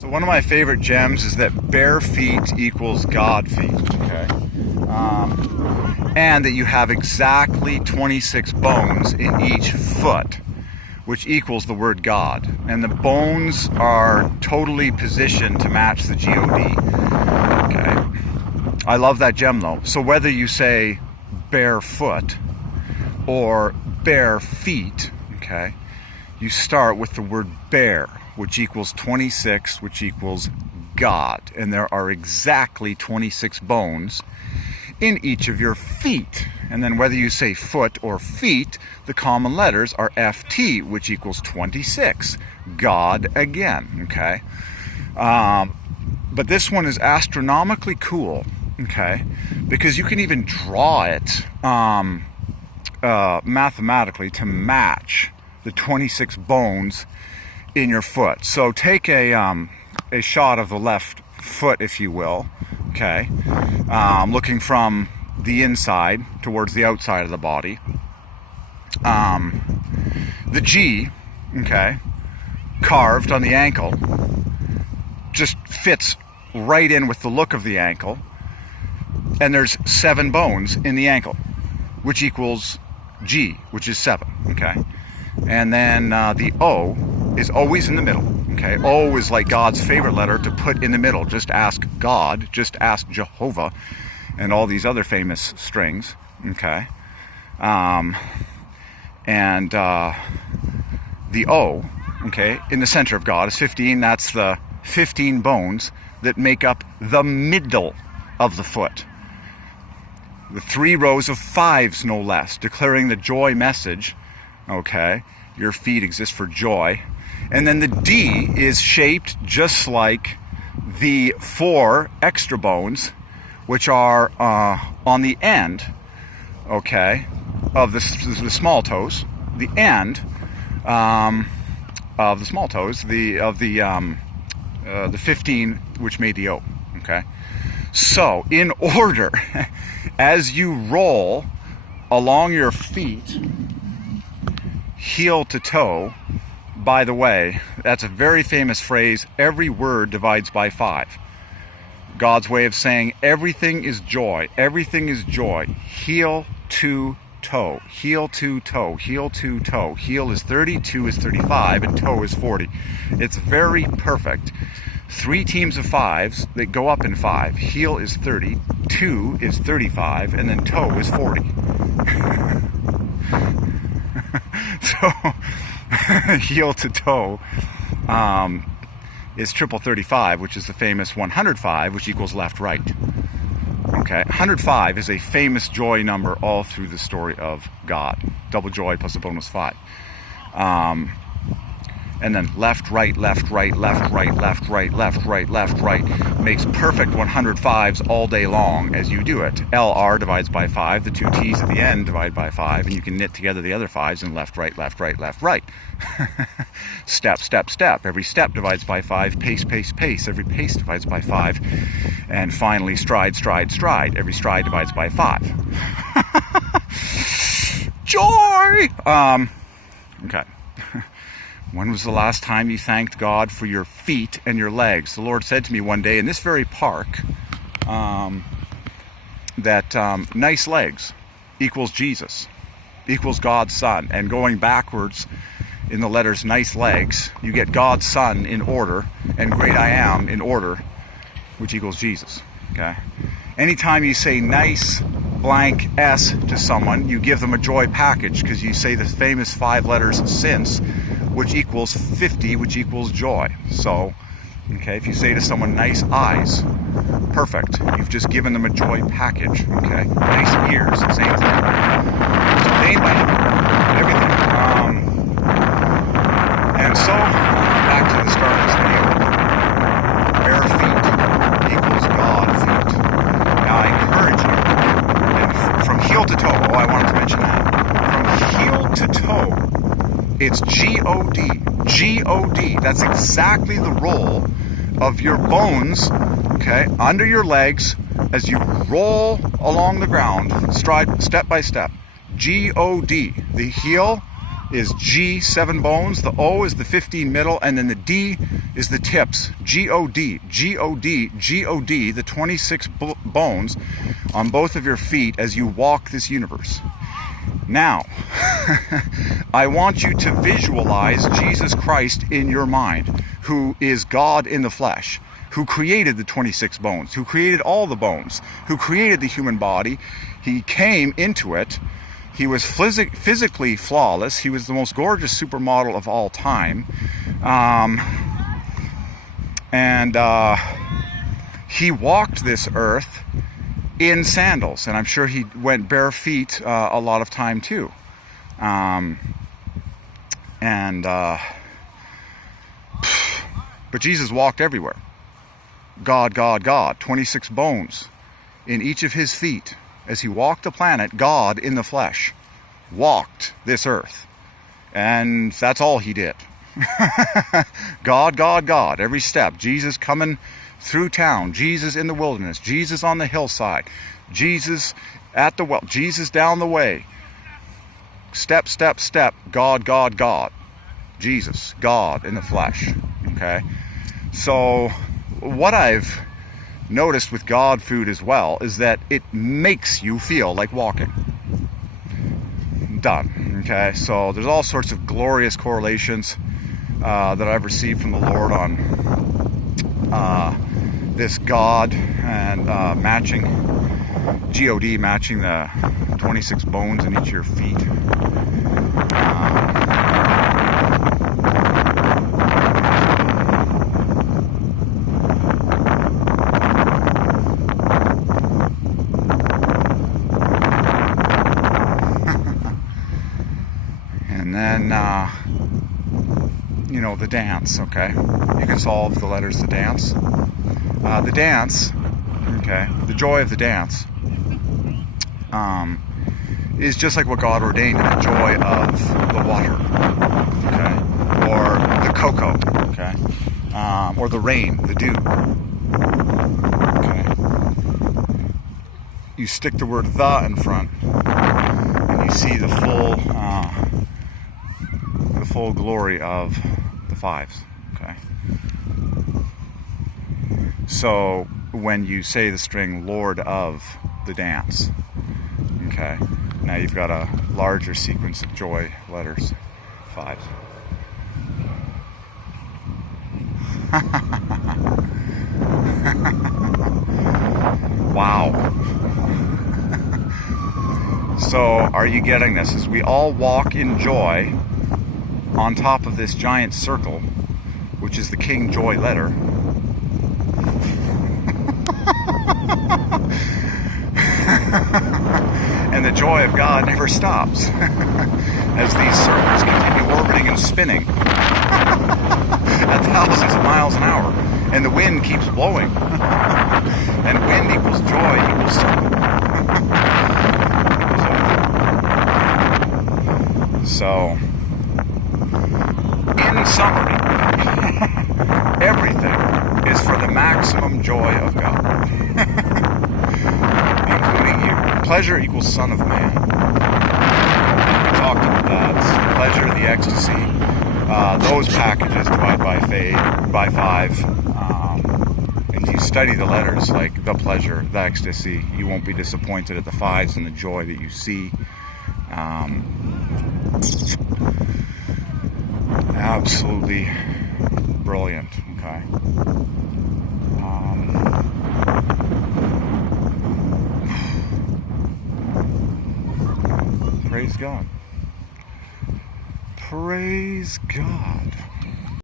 So one of my favorite gems is that bare feet equals God feet, okay? And that you have exactly 26 bones in each foot, which equals the word God. And the bones are totally positioned to match the G-O-D, okay? I love that gem though. So whether you say barefoot or bare feet, okay, you start with the word bare, which equals 26, which equals God. And there are exactly 26 bones in each of your feet. And then whether you say foot or feet, the common letters are FT, which equals 26. God again, okay? But this one is astronomically cool, okay? Because you can even draw it mathematically to match the 26 bones in your foot. So take a shot of the left foot, if you will, okay, looking from the inside towards the outside of the body. The G, okay, carved on the ankle, just fits right in with the look of the ankle, and there's 7 bones in the ankle, which equals G, which is 7, okay? And then the O is always in the middle, okay? O is like God's favorite letter to put in the middle. Just ask God, just ask Jehovah, and all these other famous strings, okay? The O, okay, in the center of God is 15. That's the 15 bones that make up the middle of the foot. The 3 rows of 5s, no less, declaring the joy message. Okay, your feet exist for joy. And then the D is shaped just like the 4 extra bones, which are on the end, okay, of the small toes, the end of the small toes, the 15 which made the O, okay? So, in order, as you roll along your feet, heel to toe, by the way, that's a very famous phrase, every word divides by 5. God's way of saying everything is joy, everything is joy, heel to toe, heel to toe, heel to toe. Heel is 30, 2 is 35, and toe is 40. It's very perfect. 3 teams of 5s that go up in 5. Heel is 30, 2 is 35, and then toe is 40. So, heel to toe is triple 35, which is the famous 105, which equals left, right. Okay, 105 is a famous joy number all through the story of God. Double joy plus a bonus 5. And then left, right, left, right, left, right, left, right, left, right, left, right makes perfect 105s all day long as you do it. LR divides by 5, the 2 T's at the end divide by 5, and you can knit together the other 5s in left, right, left, right, left, right. Step, step, step. Every step divides by 5. Pace, pace, pace. Every pace divides by 5. And finally, stride, stride, stride. Every stride divides by 5. Joy! Okay. When was the last time you thanked God for your feet and your legs? The Lord said to me one day in this very park that nice legs equals Jesus, equals God's Son. And going backwards in the letters nice legs, you get God's Son in order and great I am in order, which equals Jesus. Okay. Anytime you say nice blank S to someone, you give them a joy package because you say the famous 5 letters since, which equals 50, which equals joy. So, okay, if you say to someone, nice eyes, perfect. You've just given them a joy package, okay? Nice ears, same thing. It's ordained by Him, everything. And so, back to the start of this video. Bare feet equals God feet. Now, I encourage you, and from heel to toe, I wanted to mention that. From heel to toe, it's G-O-D. G-O-D. That's exactly the roll of your bones, okay, under your legs as you roll along the ground, stride, step by step. G-O-D. The heel is G, 7 bones, the O is the 15 middle, and then the D is the tips. G-O-D, G-O-D, G-O-D, the 26 bones on both of your feet as you walk this universe. Now, I want you to visualize Jesus Christ in your mind, who is God in the flesh, who created the 26 bones, who created all the bones, who created the human body. He came into it. He was physically flawless. He was the most gorgeous supermodel of all time. He walked this earth in sandals, and I'm sure he went bare feet a lot of time too. But Jesus walked everywhere. God, God, God, 26 bones in each of his feet. As he walked the planet, God in the flesh walked this earth. And that's all he did. God, God, God, every step. Jesus coming through town, Jesus in the wilderness, Jesus on the hillside, Jesus at the well, Jesus down the way. Step, step, step, God, God, God. Jesus, God in the flesh. Okay? So what I've noticed with God food as well is that it makes you feel like walking. Done. Okay? So there's all sorts of glorious correlations that I've received from the Lord on this God and matching G-O-D, matching the 26 bones in each of your feet. And then, you know, the dance, okay? You can solve the letters to dance. The dance, okay, the joy of the dance is just like what God ordained, the joy of the water, okay, or the cocoa, okay, or the rain, the dew, okay. You stick the word "the" in front, and you see the full glory of the fives, okay. So when you say the string "Lord of the dance," okay, now you've got a larger sequence of joy letters, fives. Wow. So are you getting this? As we all walk in joy on top of this giant circle, which is the King Joy letter, and the joy of God never stops as these circles continue orbiting and spinning at thousands of miles an hour, and the wind keeps blowing. And wind equals joy equals circle. So, in summary, everything is for the maximum joy of God. Including you. Pleasure equals son of man. We talked about that. Pleasure, the ecstasy. Those packages divide by 5. And you study the letters like the pleasure, the ecstasy. You won't be disappointed at the 5s and the joy that you see. Absolutely brilliant. Okay. Praise God. Praise God.